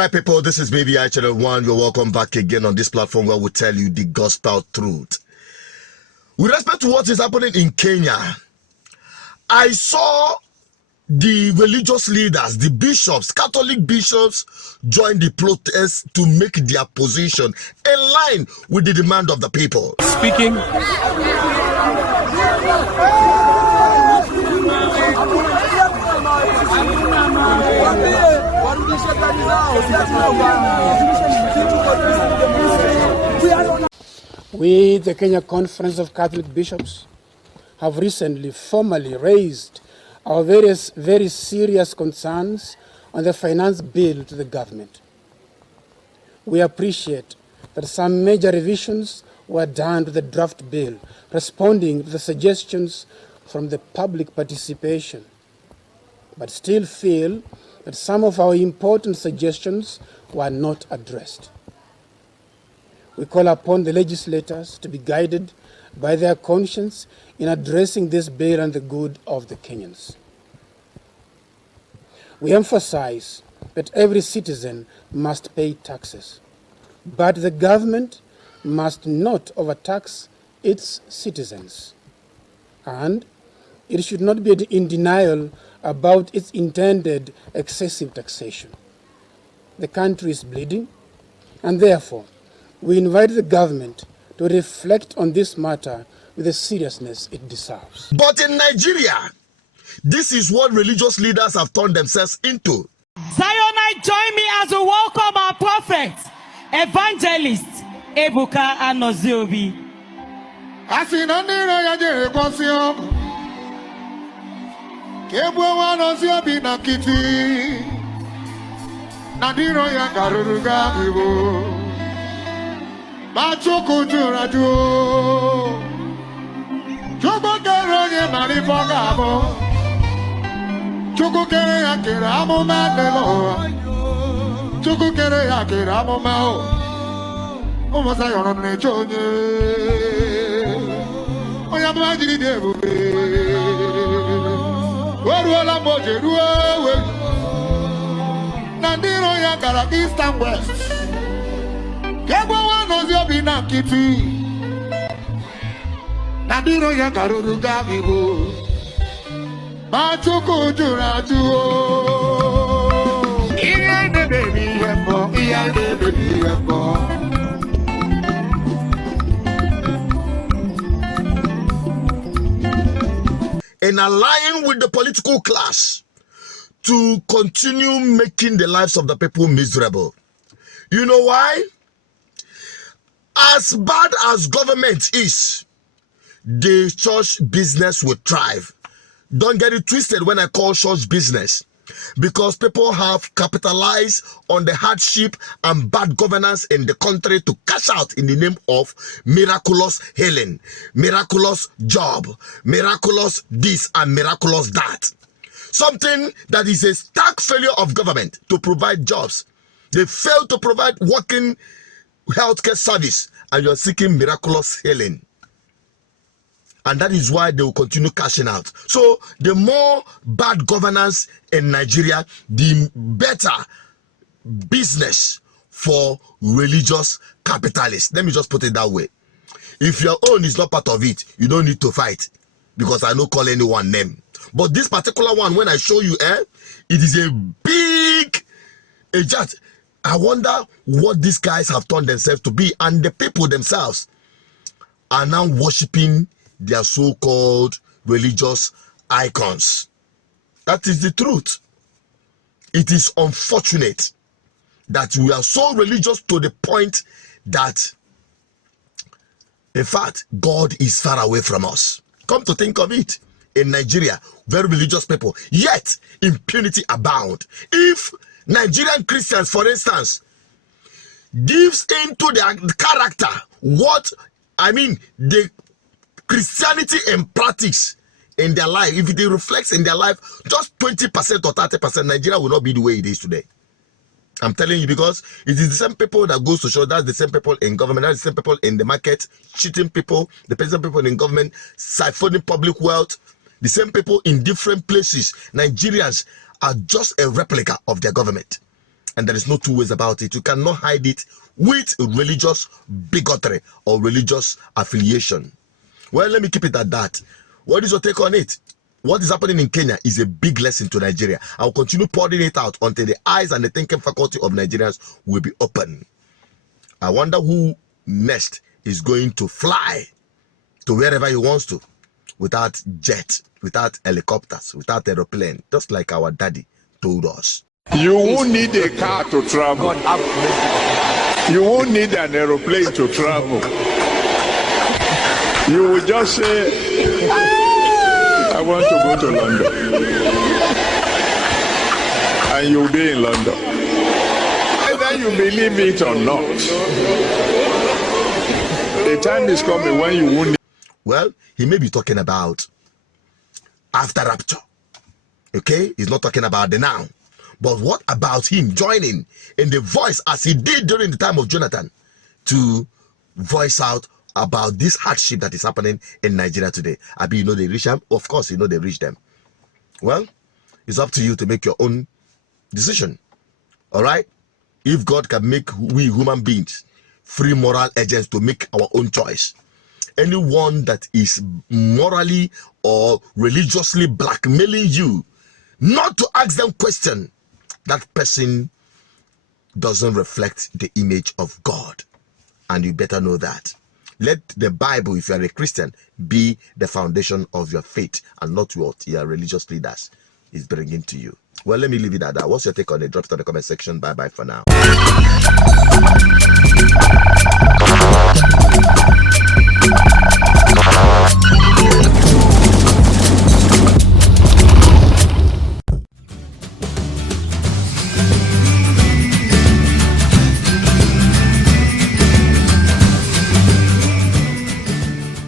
right, people, this is BBI Channel 1. You're welcome back again on this platform where we tell you the gospel truth. With respect to what is happening in Kenya, I saw the religious leaders, the bishops, Catholic bishops, join the protest to make their position in line with the demand of the people. Speaking. We, the Kenya Conference of Catholic Bishops, have recently formally raised our very serious concerns on the finance bill to the government. We appreciate that some major revisions were done to the draft bill, responding to the suggestions from the public participation, but still feel that some of our important suggestions were not addressed. We call upon the legislators to be guided by their conscience in addressing this bill and the good of the Kenyans. We emphasize that every citizen must pay taxes, but the government must not overtax its citizens, and it should not be in denial about its intended excessive taxation. The country is bleeding, and therefore we invite the government to reflect on this matter with the seriousness it deserves. But in Nigeria, this is what religious leaders have turned themselves into. Zionite, join me as we welcome our prophet, evangelist, Ebuka Anoziobi. Machuku juraju, chuku keronye marifogamo, chuku kere ya kiramo mandelo, chuku kere ya kiramo mao, umusa yono nechonye, oya mwajiri debuwe, waruala moje ruwe, nandiro ya kara east and west. Bina kiti Nadiro ya karuru gavibu Machuku juraju Iya de baby yembo Iya de baby yembo In allying with the political class to continue making the lives of the people miserable. You know why? As bad as government is, the church business will thrive. Don't get it twisted when I call church business, because people have capitalized on the hardship and bad governance in the country to cash out in the name of miraculous healing, miraculous job, miraculous this and miraculous that. Something that is a stark failure of government to provide jobs. They fail to provide working healthcare service, and you're seeking miraculous healing, and that is why they will continue cashing out. So the more bad governance in Nigeria, the better business for religious capitalists. Let me just put it that way. If your own is not part of it, you don't need to fight, because I don't call anyone name. But this particular one, when I show you, it is a big eject. I wonder what these guys have turned themselves to be, and the people themselves are now worshiping their so-called religious icons. That is the truth. It is unfortunate that we are so religious to the point that, in fact, God is far away from us. Come to think of it, in Nigeria, very religious people, yet impunity abound. If Nigerian Christians, for instance, gives into their character the Christianity and practice in their life, if it reflects in their life just 20% or 30%, Nigeria will not be the way it is today. I'm telling you, because it is the same people that goes to show, that's the same people in government, that's the same people in the market, cheating people, the same people in government, siphoning public wealth, the same people in different places. Nigerians are just a replica of their government. And there is no two ways about it. You cannot hide it with religious bigotry or religious affiliation. Well, let me keep it at that. What is your take on it? What is happening in Kenya is a big lesson to Nigeria. I will continue pouring it out until the eyes and the thinking faculty of Nigerians will be open. I wonder who next is going to fly to wherever he wants to without jet, without helicopters, without aeroplane, just like our daddy told us. You won't need a car to travel. You won't need an aeroplane to travel. You will just say, I want to go to London. And you'll be in London. Either you believe it or not. The time is coming when you won't. Well, he may be talking about after rapture. Okay? He's not talking about the now. But what about him joining in the voice as he did during the time of Jonathan to voice out about this hardship that is happening in Nigeria today? Abi, you know they reach them? Of course, you know they reach them. Well, it's up to you to make your own decision. All right? If God can make we human beings free moral agents to make our own choice, anyone that is morally or religiously blackmailing you not to ask them question, that person doesn't reflect the image of God. And you better know that. Let the Bible, if you are a Christian, be the foundation of your faith and not what your religious leaders is bringing to you. Well, let me leave it at that. What's your take on it? Drop it in the comment section. Bye-bye for now.